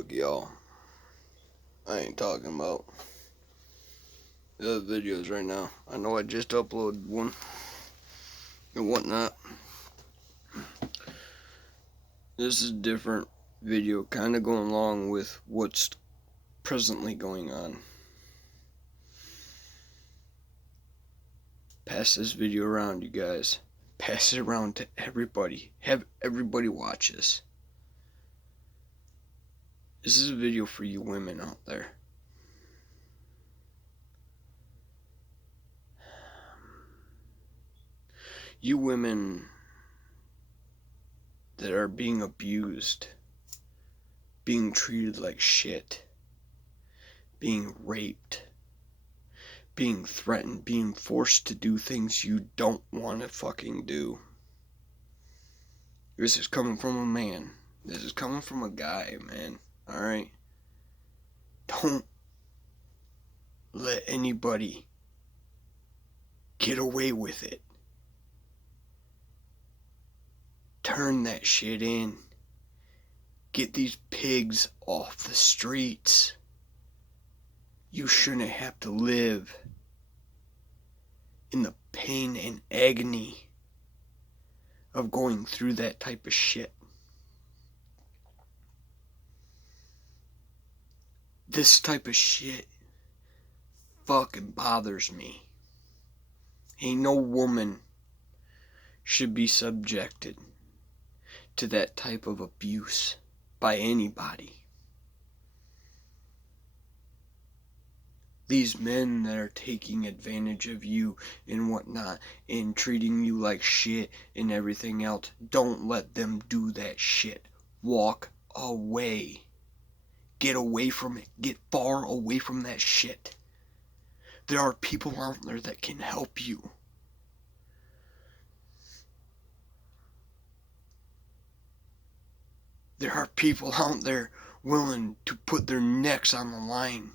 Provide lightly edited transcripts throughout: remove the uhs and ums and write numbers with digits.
Look, y'all, I ain't talking about the other videos right now. I know I just uploaded one and whatnot. This is a different video, kind of going along with what's presently going on. Pass this video around, you guys. Pass it around to everybody. Have everybody watch this. This is a video for you women out there. You women that are being abused, being treated like shit, being raped, being threatened, being forced to do things you don't want to fucking do. This is coming from a man. This is coming from a guy, man. Alright? Don't let anybody get away with it. Turn that shit in. Get these pigs off the streets. You shouldn't have to live in the pain and agony of going through that type of shit. This type of shit fucking bothers me. Ain't no woman should be subjected to that type of abuse by anybody. These men that are taking advantage of you and whatnot and treating you like shit and everything else, don't let them do that shit. Walk away. Get away from it. Get far away from that shit. There are people out there that can help you. There are people out there willing to put their necks on the line.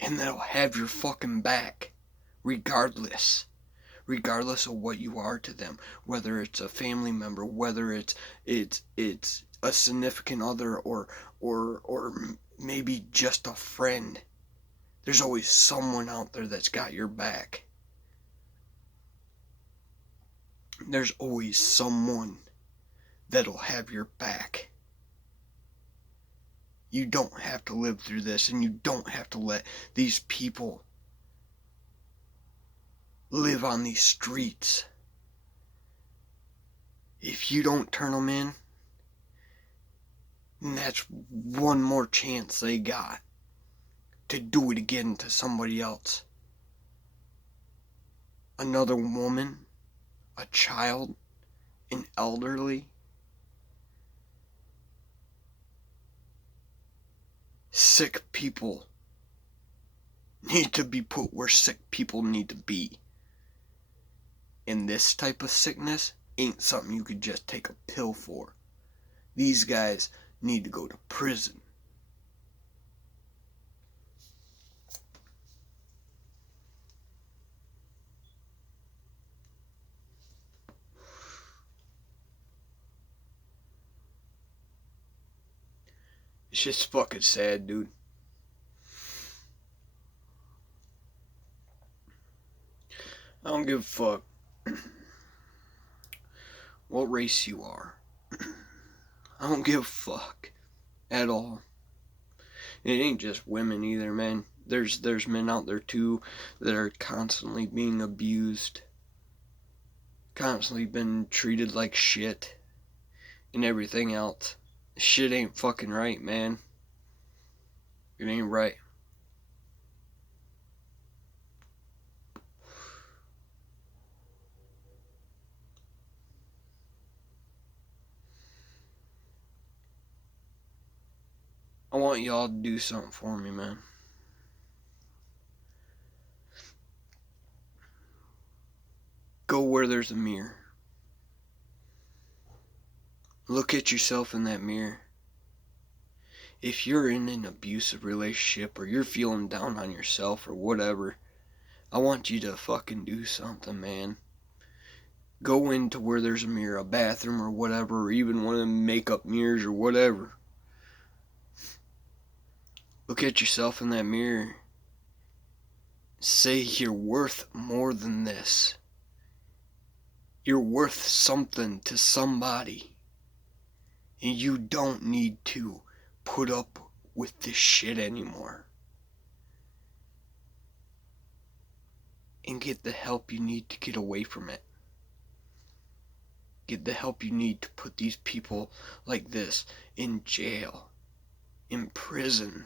And they'll have your fucking back. Regardless of what you are to them. Whether it's a family member, whether it's a significant other or maybe just a friend. There's always someone out there that's got your back. There's always someone that'll have your back. You don't have to live through this, and you don't have to let these people live on these streets. If you don't turn them in, then that's one more chance they got to do it again to somebody else. Another woman, a child, an elderly. Sick people need to be put where sick people need to be. And this type of sickness ain't something you could just take a pill for. These guys need to go to prison. It's just fucking sad, dude. I don't give a fuck what race you are. I don't give a fuck at all. It ain't just women either, man. There's men out there too that are constantly being abused, constantly been treated like shit and everything else. Shit ain't fucking right, man. It ain't right. I want y'all to do something for me, man. Go where there's a mirror. Look at yourself in that mirror. If you're in an abusive relationship or you're feeling down on yourself or whatever, I want you to fucking do something, man. Go into where there's a mirror, a bathroom or whatever, or even one of them makeup mirrors or whatever. Look at yourself in that mirror. Say you're worth more than this. You're worth something to somebody. And you don't need to put up with this shit anymore. And get the help you need to get away from it. Get the help you need to put these people like this in jail, in prison,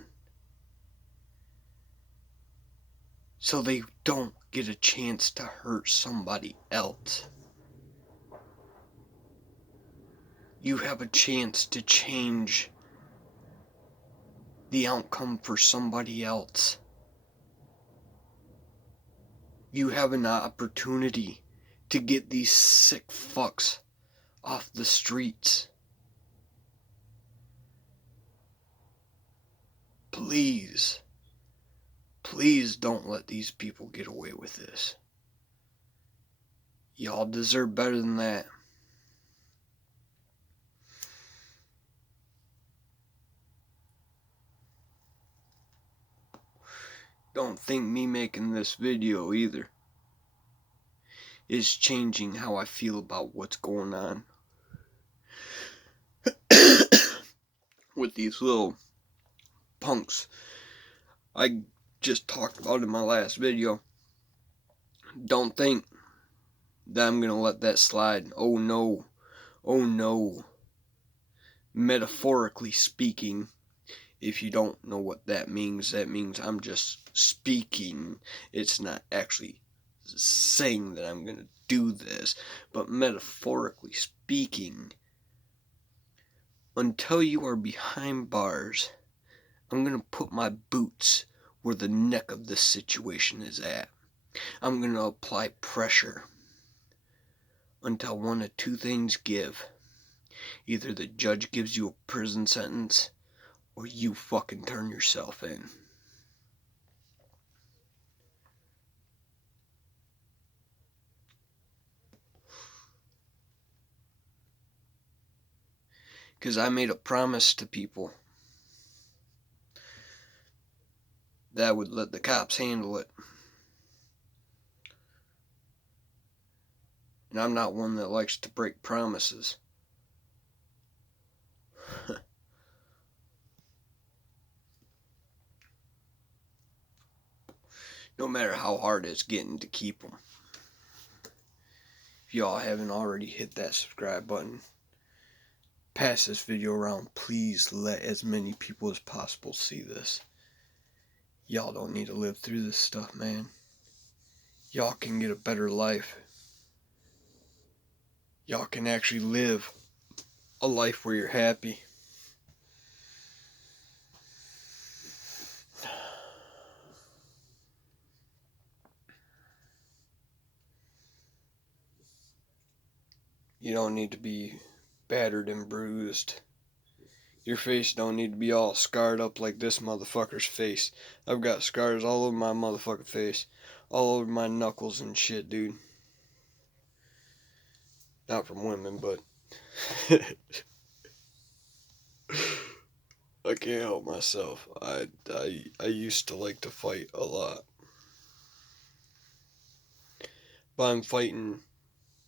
so they don't get a chance to hurt somebody else. You have a chance to change the outcome for somebody else. You have an opportunity to get these sick fucks off the streets. Please, please don't let these people get away with this. Y'all deserve better than that. Don't think me making this video either is changing how I feel about what's going on with these little punks I just talked about in my last video. Don't think that I'm gonna let that slide. Oh no. Oh no. Metaphorically speaking, if you don't know what that means I'm just speaking. It's not actually saying that I'm gonna do this, but metaphorically speaking, until you are behind bars, I'm gonna put my boots where the neck of this situation is at. I'm gonna apply pressure until one of two things give. Either the judge gives you a prison sentence, or you fucking turn yourself in. Because I made a promise to people that I would let the cops handle it. And I'm not one that likes to break promises. No matter how hard it's getting to keep them. If y'all haven't already hit that subscribe button, pass this video around. Please let as many people as possible see this. Y'all don't need to live through this stuff, man. Y'all can get a better life. Y'all can actually live a life where you're happy. You don't need to be battered and bruised. Your face don't need to be all scarred up like this motherfucker's face. I've got scars all over my motherfucking face. All over my knuckles and shit, dude. Not from women, but I can't help myself. I used to like to fight a lot. But I'm fighting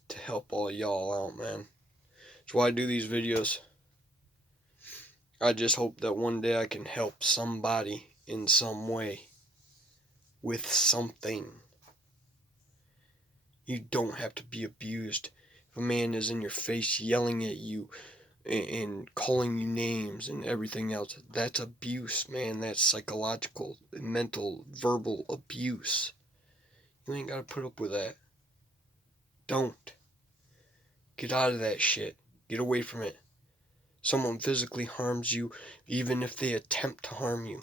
to help all y'all out, man. That's why I do these videos. I just hope that one day I can help somebody in some way with something. You don't have to be abused. If a man is in your face yelling at you and calling you names and everything else, that's abuse, man. That's psychological, mental, verbal abuse. You ain't gotta put up with that. Don't. Get out of that shit. Get away from it. Someone physically harms you, even if they attempt to harm you.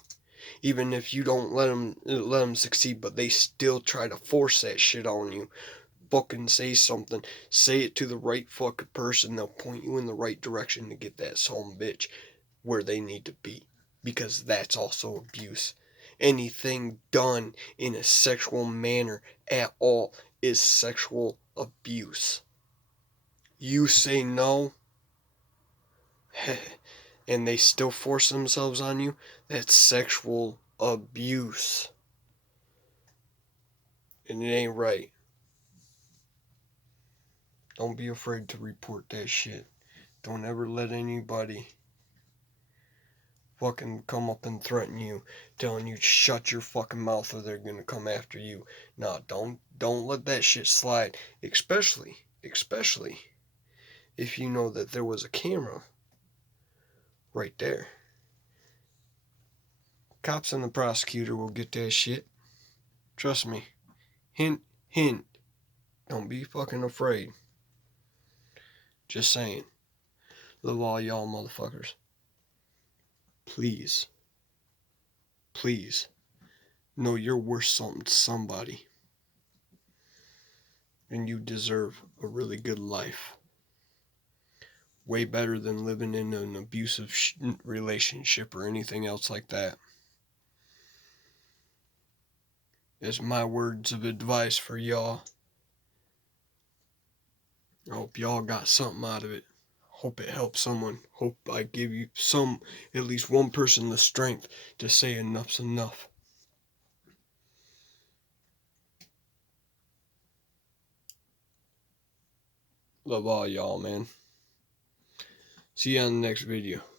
Even if you don't let them succeed, but they still try to force that shit on you. Fucking say something. Say it to the right fucking person. They'll point you in the right direction to get that son bitch where they need to be. Because that's also abuse. Anything done in a sexual manner at all is sexual abuse. you say no, and they still force themselves on you, that's sexual abuse. And it ain't right. Don't be afraid to report that shit. Don't ever let anybody fucking come up and threaten you, telling you shut your fucking mouth or they're gonna come after you. Nah, don't let that shit slide. Especially if you know that there was a camera right there. Cops and the prosecutor will get that shit. Trust me. Hint, hint. Don't be fucking afraid. Just saying. Love all y'all motherfuckers. Please. Please. Know you're worth something to somebody. And you deserve a really good life. Way better than living in an abusive relationship or anything else like that. It's my words of advice for y'all. I hope y'all got something out of it. Hope it helps someone. Hope I give you at least one person the strength to say enough's enough. Love all y'all, man. See you on the next video.